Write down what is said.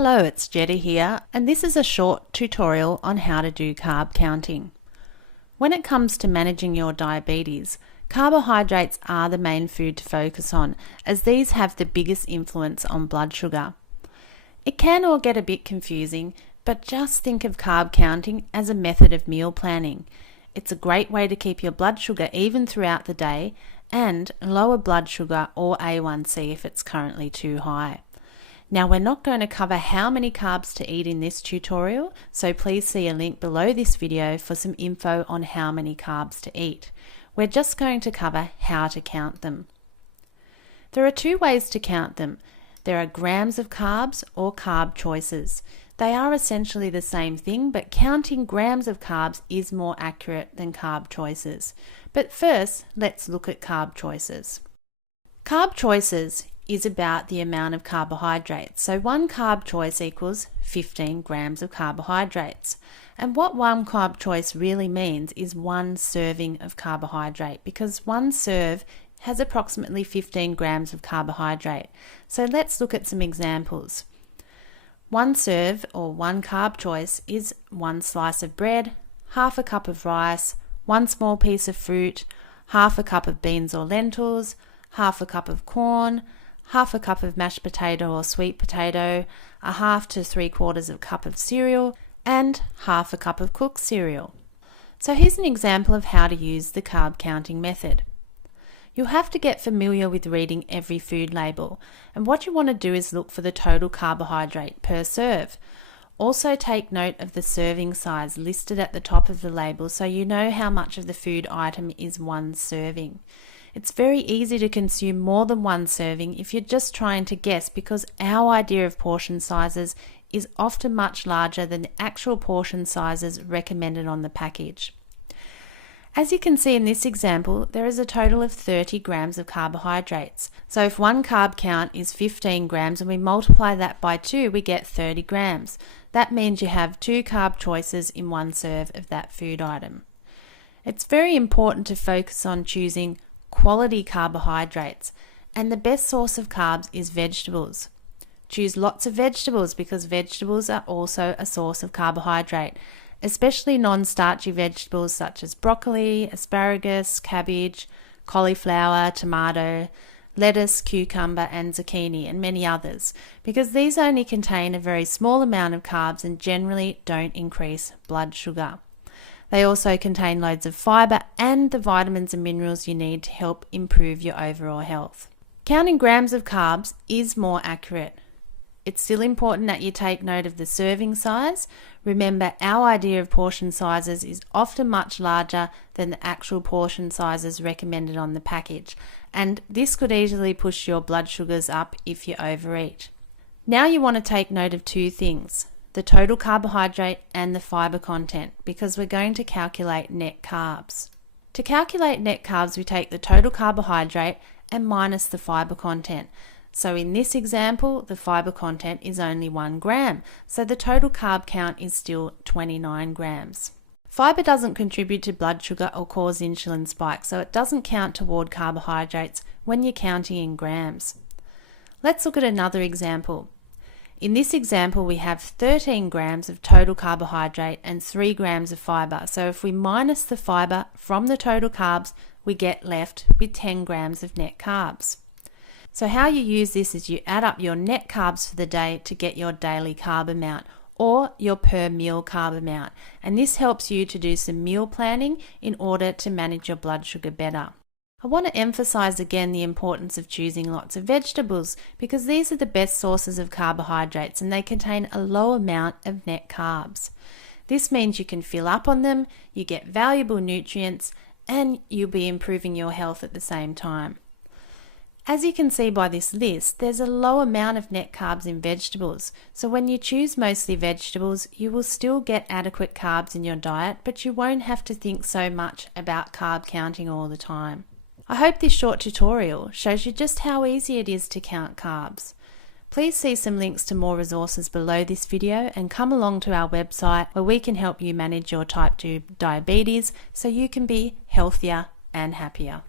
Hello, it's Jetta here, and this is a short tutorial on how to do carb counting. When it comes to managing your diabetes, carbohydrates are the main food to focus on, as these have the biggest influence on blood sugar. It can all get a bit confusing, but just think of carb counting as a method of meal planning. It's a great way to keep your blood sugar even throughout the day and lower blood sugar or A1C if it's currently too high. Now, we're not going to cover how many carbs to eat in this tutorial, so please see a link below this video for some info on how many carbs to eat. We're just going to cover how to count them. There are two ways to count them. There are grams of carbs or carb choices. They are essentially the same thing, but counting grams of carbs is more accurate than carb choices. But first, let's look at carb choices. Carb choices is about the amount of carbohydrates. So one carb choice equals 15 grams of carbohydrates. And what one carb choice really means is one serving of carbohydrate, because one serve has approximately 15 grams of carbohydrate. So let's look at some examples. One serve or one carb choice is one slice of bread, half a cup of rice, one small piece of fruit, half a cup of beans or lentils, half a cup of corn, half a cup of mashed potato or sweet potato, a half to 3/4 of a cup of cereal, and half a cup of cooked cereal. So here's an example of how to use the carb counting method. You'll have to get familiar with reading every food label, and what you want to do is look for the total carbohydrate per serve. Also take note of the serving size listed at the top of the label so you know how much of the food item is one serving. It's very easy to consume more than one serving if you're just trying to guess, because our idea of portion sizes is often much larger than the actual portion sizes recommended on the package. As you can see in this example, there is a total of 30 grams of carbohydrates. So if one carb count is 15 grams and we multiply that by 2, we get 30 grams. That means you have 2 carb choices in one serve of that food item. It's very important to focus on choosing quality carbohydrates, and the best source of carbs is vegetables. Choose lots of vegetables because vegetables are also a source of carbohydrate, especially non-starchy vegetables such as broccoli, asparagus, cabbage, cauliflower, tomato, lettuce, cucumber and zucchini, and many others, because these only contain a very small amount of carbs and generally don't increase blood sugar. They also contain loads of fiber and the vitamins and minerals you need to help improve your overall health. Counting grams of carbs is more accurate. It's still important that you take note of the serving size. Remember, our idea of portion sizes is often much larger than the actual portion sizes recommended on the package, and this could easily push your blood sugars up if you overeat. Now you want to take note of two things: the total carbohydrate and the fiber content, because we're going to calculate net carbs. To calculate net carbs, we take the total carbohydrate and minus the fiber content. So in this example, the fiber content is only 1 gram, so the total carb count is still 29 grams. Fiber doesn't contribute to blood sugar or cause insulin spikes, so it doesn't count toward carbohydrates when you're counting in grams. Let's look at another example. In this example, we have 13 grams of total carbohydrate and 3 grams of fiber. So if we minus the fiber from the total carbs, we get left with 10 grams of net carbs. So how you use this is you add up your net carbs for the day to get your daily carb amount or your per meal carb amount. And this helps you to do some meal planning in order to manage your blood sugar better. I want to emphasize again the importance of choosing lots of vegetables, because these are the best sources of carbohydrates and they contain a low amount of net carbs. This means you can fill up on them, you get valuable nutrients, and you'll be improving your health at the same time. As you can see by this list, there's a low amount of net carbs in vegetables. So when you choose mostly vegetables, you will still get adequate carbs in your diet, but you won't have to think so much about carb counting all the time. I hope this short tutorial shows you just how easy it is to count carbs. Please see some links to more resources below this video and come along to our website where we can help you manage your type 2 diabetes so you can be healthier and happier.